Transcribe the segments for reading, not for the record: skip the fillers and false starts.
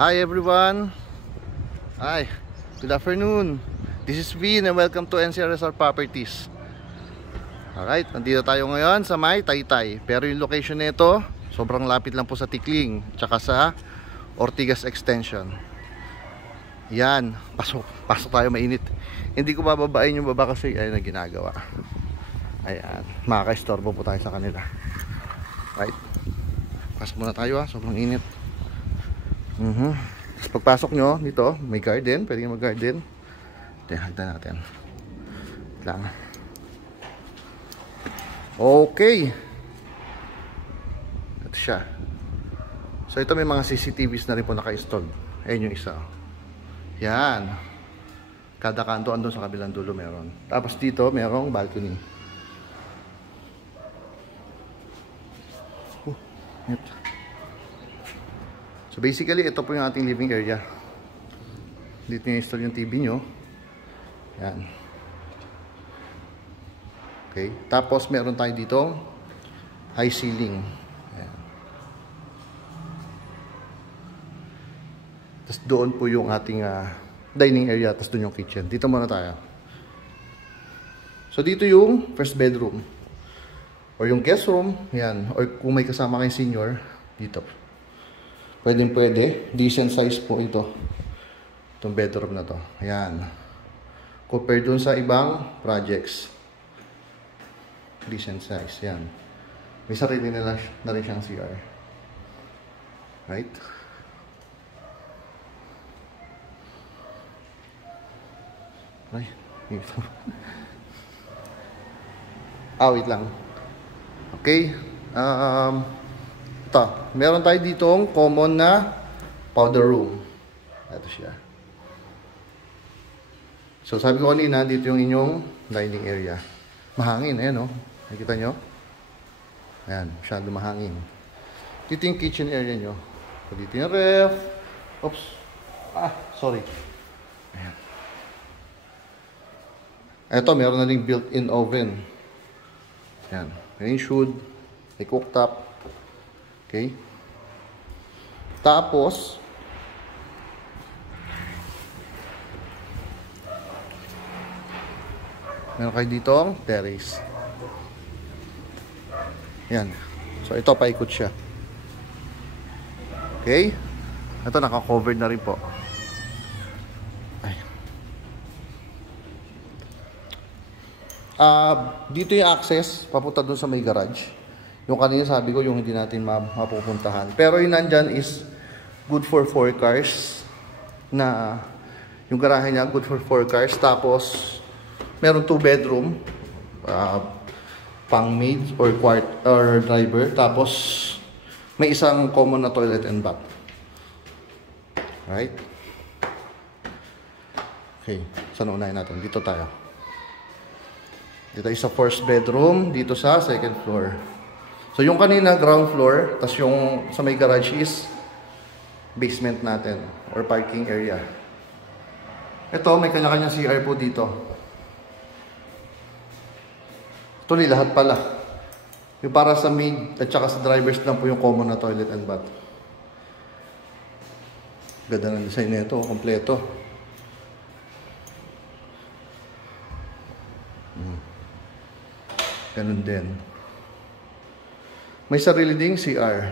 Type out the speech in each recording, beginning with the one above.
Hi everyone. Hi. Good afternoon. This is Vin and welcome to NCRSR Properties. Alright, nandito tayo ngayon sa may Taytay. Pero yung location nito, sobrang lapit lang po sa Tikling, tsaka sa Ortigas Extension. Yan, pasok tayo, mainit. Hindi ko bababain yung baba kasi ayun na ginagawa. Ayan, makaka-istorbo po tayo sa kanila. Right. Pasok muna tayo sobrang init. Pagpasok nyo dito, may garden, pwede mag garden. Hagdan natin lang. Okay, ito siya. So ito may mga CCTVs na rin po naka-install. Ayun yung isa. Yan, kada kanto andun sa kabilang dulo meron. Tapos dito merong balcony. Ito. So basically, ito po yung ating living area. Dito nyo-install yung TV nyo. Yan. Okay. Tapos meron tayo dito high ceiling. Yan. Tapos doon po yung ating dining area. Tapos doon yung kitchen. Dito muna tayo. So dito yung first bedroom. Or yung guest room. Yan. Or kung may kasama kayong senior, dito. Pwede. Decent size po ito. Itong bedroom na to. Ayan. Compared dun sa ibang projects. Decent size. Ayan. May sarili na rin siyang CR. Right? Ay. Dito. Wait lang. Okay. Ito, meron tayo ditong common na powder room. Ito siya. So sabi ko kanina, dito yung inyong dining area. Mahangin, ayan o. Nakikita nyo? Ayan, masyado mahangin. Dito yung kitchen area nyo. So dito yung ref. Oops. Sorry. Ayan. Ito, meron na rin built-in oven. Ayan. Range hood. May cooktop. Okay. Tapos meron kayo dito ang terrace. Yan. So ito paikot siya. Okay. Ito naka-covered na rin po. Ay. Dito yung access papunta dun sa may garage. Yung kanina sabi ko, yung hindi natin mapupuntahan. Pero yung nandyan is good for 4 cars. Na yung garahe niya, good for 4 cars. Tapos, meron 2 bedroom. Pang maid or driver. Tapos, may isang common na toilet and bath. Right? Okay. Saan unahin natin? Dito tayo. Dito tayo sa first bedroom. Dito sa second floor. So yung kanina ground floor, tas yung sa may garage is basement natin or parking area. Ito may kanya-kanyang CR po dito. Actually lahat pala. Yung para sa maid at saka sa drivers lang po yung common na toilet and bath. Ganda ng design nito, kompleto. Ganun din. May sarili ding CR.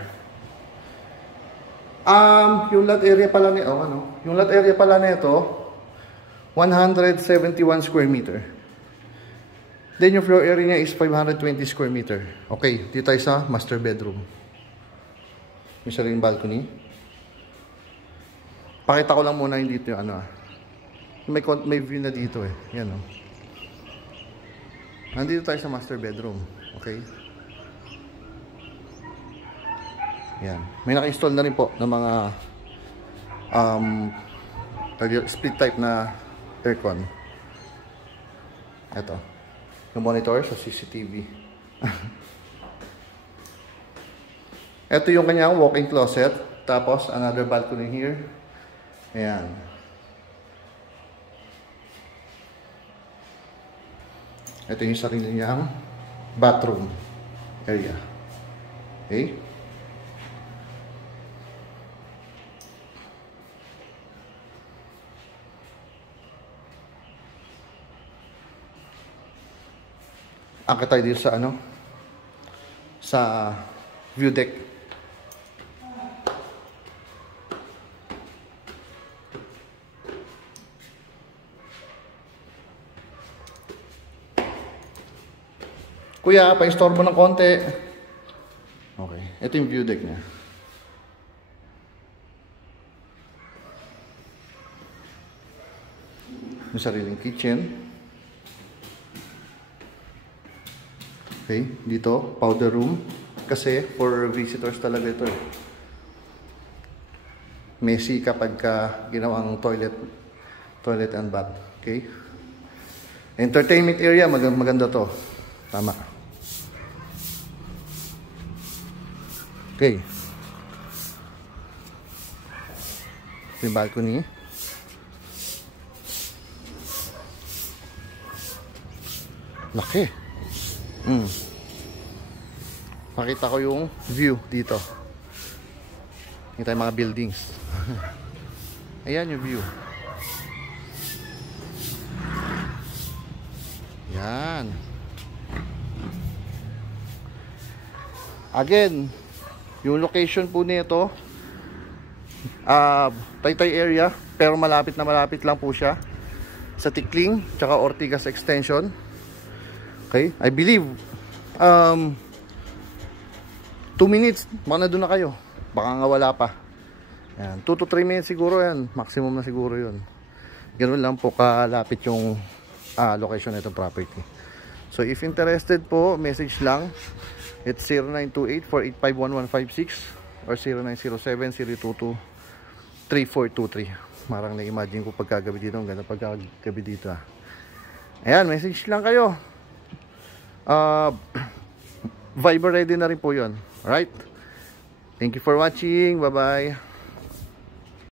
Yung lot area pala nito, yung lot area pala nito 171 square meter. Then yung floor area niya is 520 square meter. Okay, dito tayo sa master bedroom. May sariling balcony. Pakita ko lang muna yung dito yung may view na dito eh. Yan Nandito tayo sa master bedroom. Okay. Yan. May naka-install na rin po ng mga split type na aircon. Ito. Yung monitor sa CCTV. Ito yung kanyang walk-in closet. Tapos another balcony here. Ayan. Ito yung sarili niyang bathroom area. Okay? Angkat tayo dito sa ano, sa view deck. Kuya, pa-istorbo ng konti. Okay, ito yung view deck niya. Yung sariling kitchen. Okay, dito, powder room. Kasi for visitors talaga ito eh. Messy kapag ginawang toilet and bath. Okay. Entertainment area, maganda to. Tama. Okay. Yung balcony. Laki. Pakita ko yung view dito. Kita yung mga buildings. Ayan yung view. Yan. Again, yung location po nito, Taytay area, pero malapit lang po siya sa Tikling, tsaka Ortigas Extension. Okay, I believe 2 minutes, baka na doon na kayo. Baka nga wala pa. Yan, 2 to 3 minutes siguro yan. Maximum na siguro yun. Ganun lang po kalapit yung location nitong property. So if interested po, message lang. It's 0928-485-1156 or 0907-022-3423. Marang na-imagine ko pagkagabi dito. Ang ganda pagkagabi dito. Ayan, message lang kayo. Viber ready na rin po yun. Alright? Thank you for watching. Bye-bye.